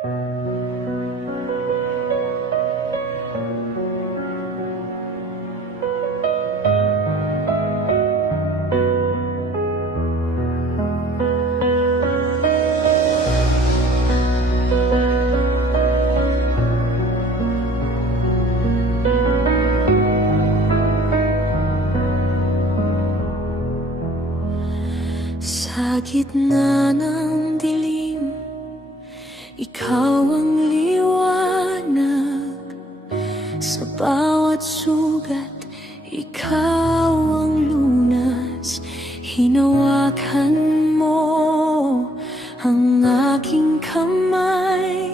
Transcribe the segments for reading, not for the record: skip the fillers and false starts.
Sa gitna ng dilim, ikaw ang liwanag. Sa bawat sugat, ikaw ang lunas. Hinawakan mo ang aking kamay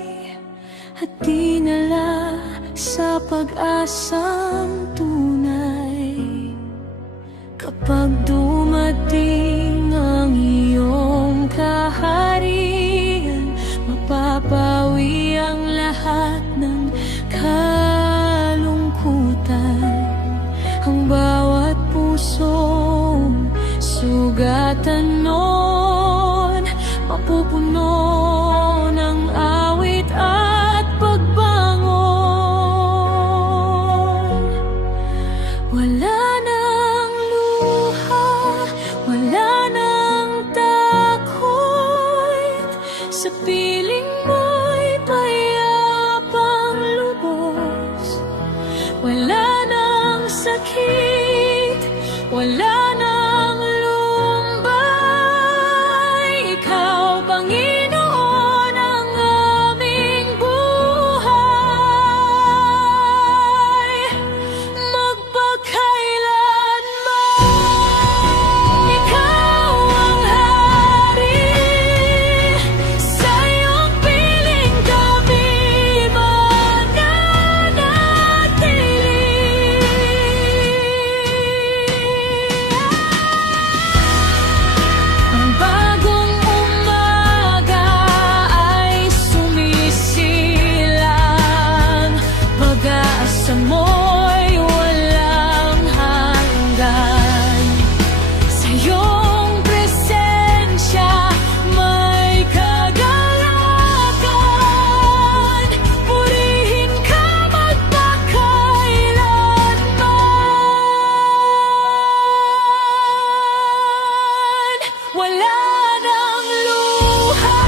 at dinala sa pag-asang tunay. Kapag dumating ang iyong kaharian, mapapawi ang lahat ng kalungkutan. Ang bawat pusong sugatan noon, mapupuno ng awit at pagbangon. Wala sa piling mo'y payapang lubos. Wala nang sakit, wala nang lumbay. Ikaw, Panginoon, ang aming buhay, magpakailanman. Ikaw ang hari, sa mo'y walang hanggan. Sa iyong presensya may kagalakan. Purihin ka magpakailanman. Wala nang luha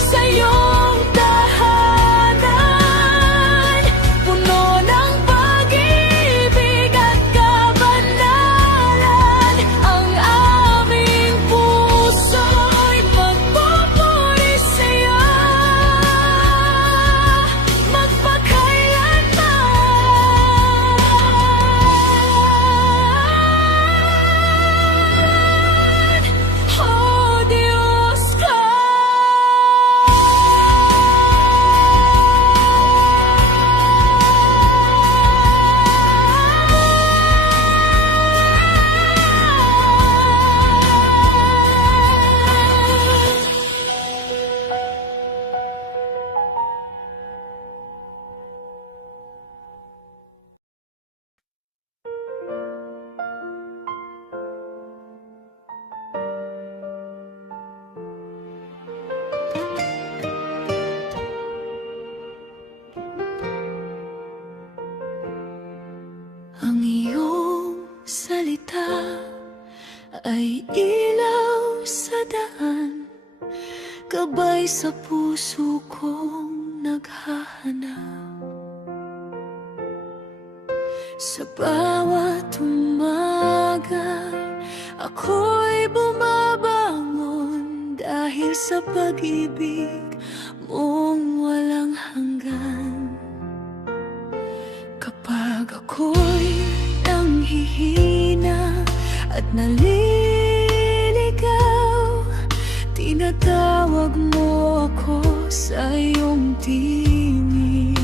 sa iyong tahanan. Puno ng pag-ibig at kabanalan. Ang aming puso'y magpupuri sa'yo, magpakailanman. Oh Diyos ka. Ang iyong salita ay ilaw sa daan, gabay sa puso kong naghahanap. Sa bawat umaga, ako'y bumabangon dahil sa pag-ibig mong walang hanggan. Kapag ako'y nanghihina at naliligaw, tinatawag mo ako sa iyong tinig.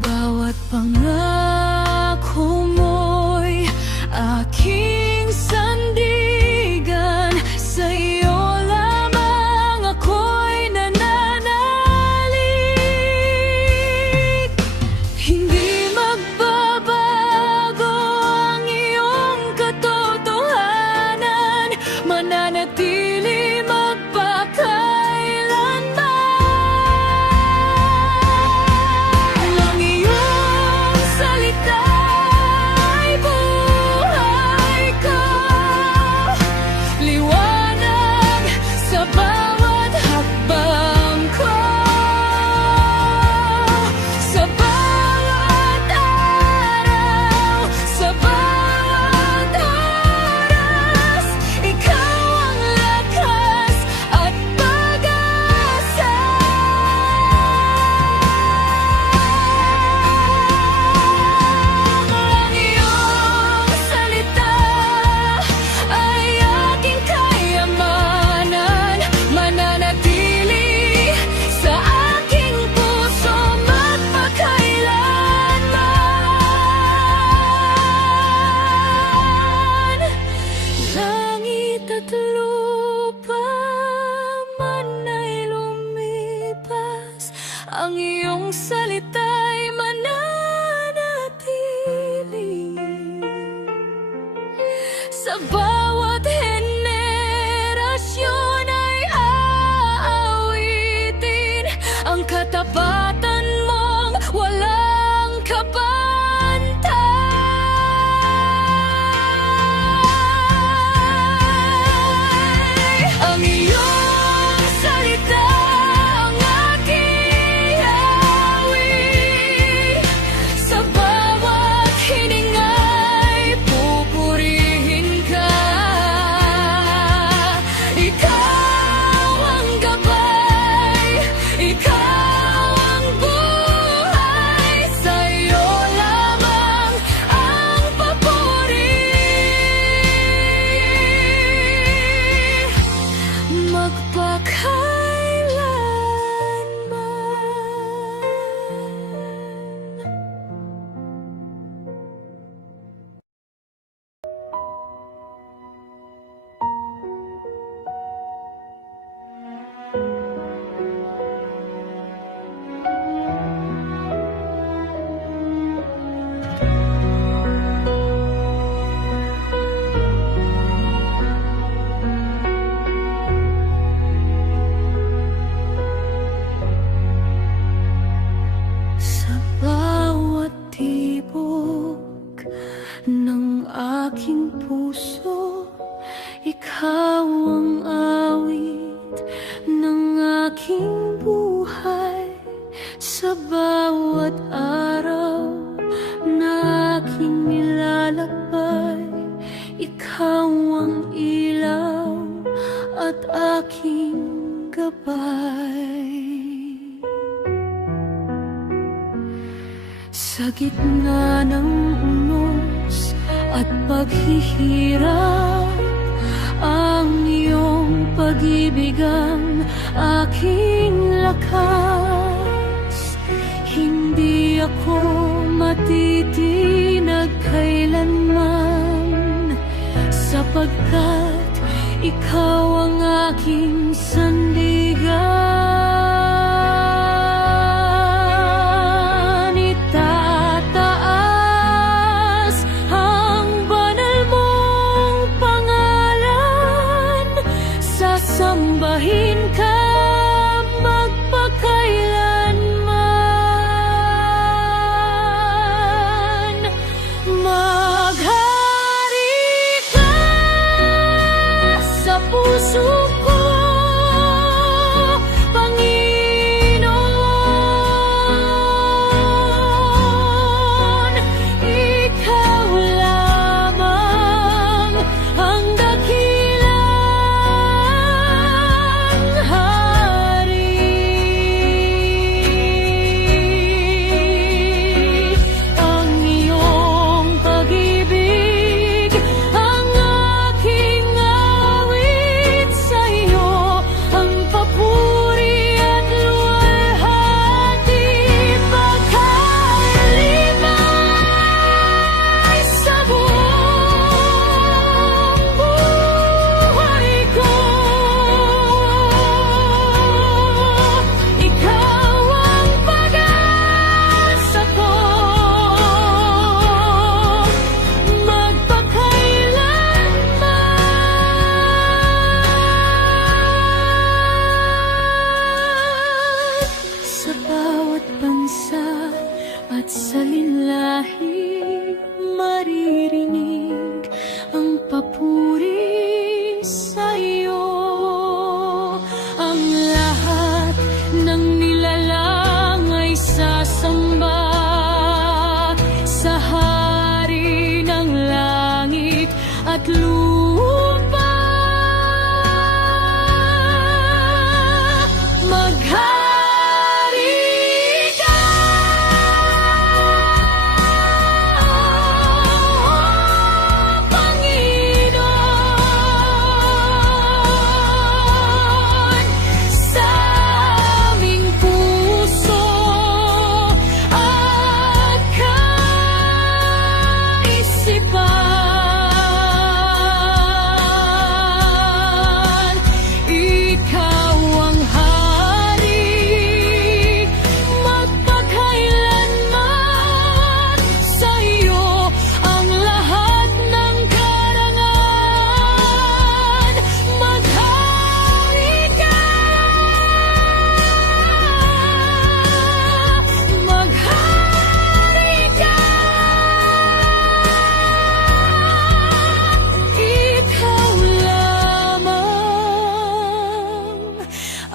Bawat pangako mo'y aking sandigan. Sa iyo lamang ako'y nananalig. Hindi magbabago ang iyong katotohanan, mananatili magpakailanman. ang iyong salita'y mananatili sa bawat henerasyon ay aawitin ang katapatan mong walang kapantay. Ang iyong salita ang aking yawi, sa bawat hininga'y pupurihin ka. Ikaw ang gabay, ikaw ang buhay, sa'yo lamang ang papuri. Sa bawat tibok ng aking puso, ikaw ang awit ng aking buhay. Sa bawat araw na aking nilalakbay, ikaw ang ilaw at aking gabay. Sa gitna ng unos at paghihirap, ang iyong pag-ibig ang aking lakas. Hindi ako matitinag kailanman, sapagkat ikaw ang aking sandigan. Sambahin ka magpakailanman. Maghari ka sa puso ko,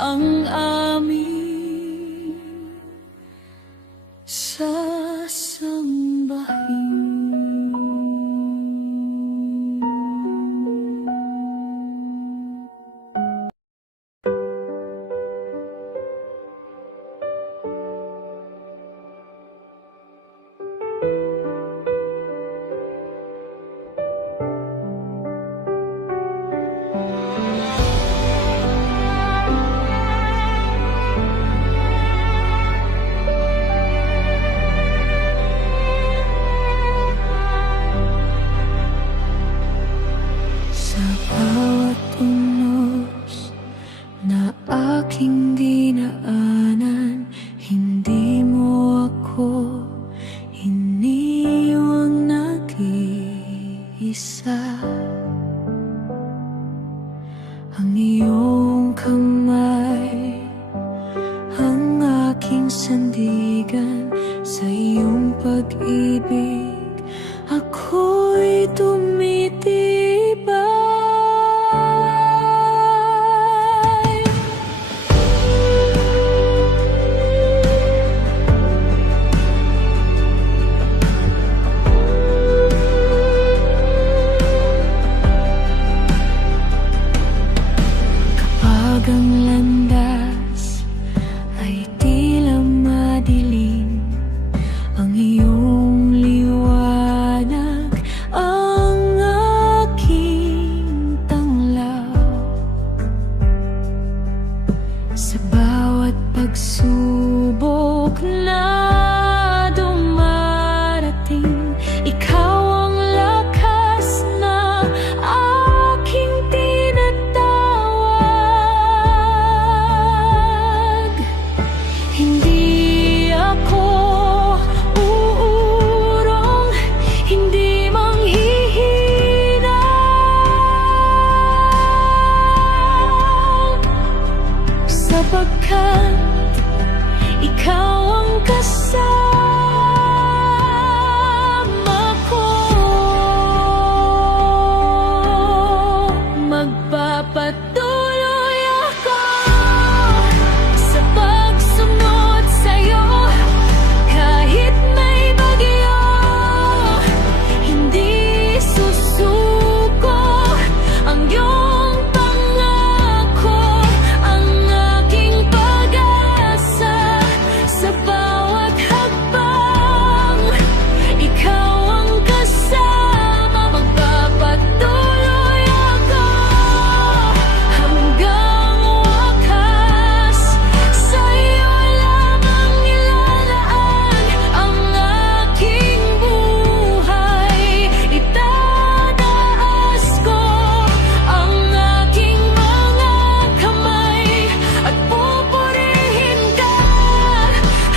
ang aming sasambahin. Aking dinaanan, hindi mo ako iniwang nag-iisa. Ang iyong kamay, ang aking sandigan, sa iyong pag-ibig ako'y tumitibay. Ang landas ay tila madilim, ang iyong liwanag ang aking tanglaw. Sa bawat pagsubok na dumarating, ikaw ang lakas na aking hindi ako uurong, hindi manghihina. Sapagkat ikaw ang kasama ko, magpapatuloy ako sa pagsunod sa'yo. Kahit may bagyo, hindi susuko ang iyong pangako, ang aking pag-asa. Sa bawat hakbang, ikaw ang kasama, magpapatuloy ako hanggang wakas. Sa'yo lamang nilalaan ang aking buhay. Itataas ko ang aking mga kamay at pupurihin ka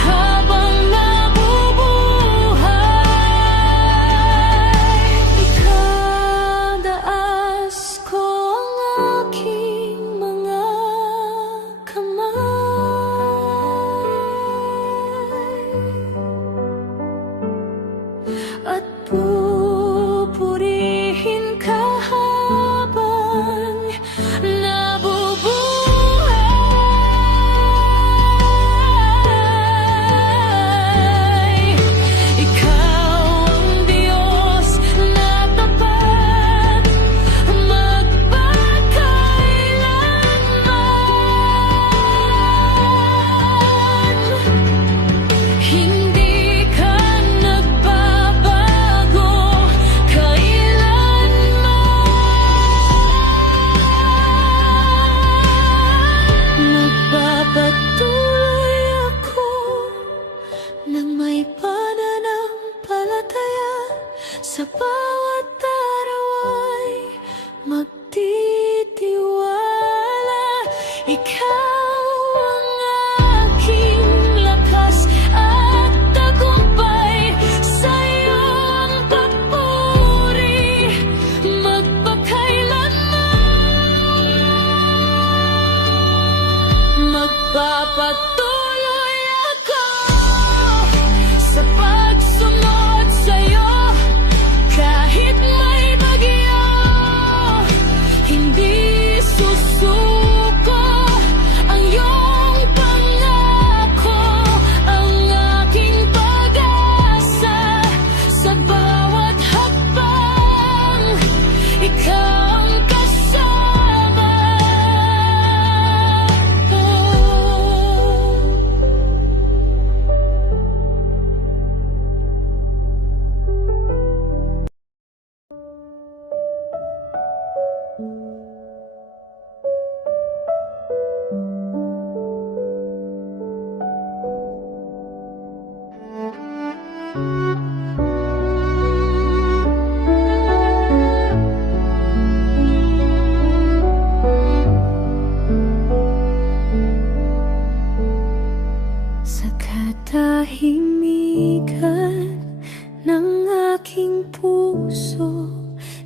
habang nabubuhay. Itataas ko ang aking mga kamay at pupurihin ka habang nabubuhay. Ikaw ang Diyos na tapat, magpakailanman. Hindi ka nagbabago kailanman. Magpapatuloy ako nang may pananampalataya, sa bawat araw ay magtitiwala. Ikaw ang aking lakas at tagumpay, sa'yo ang papuri magpakailanman. Magpapatuloy ako sa pagsunod sa'yo. Kahit may bagyo, hindi susuko ang iyong katahimikan ng aking puso,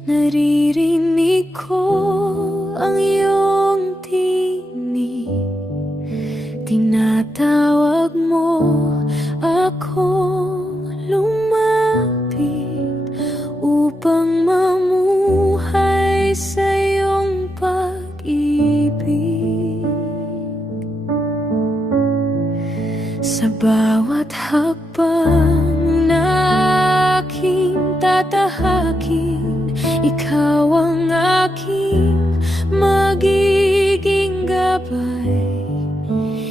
naririnig ko ang iyong tinig. Tinatawag mo akong lumapit upang mamuhay sa iyong pag-ibig. Sa bawat hakbang na aking tatahakin, ikaw ang aking magiging gabay.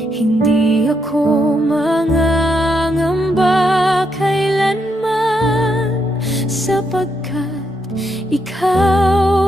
Hindi ako mangangamba kailanman, sapagkat ikaw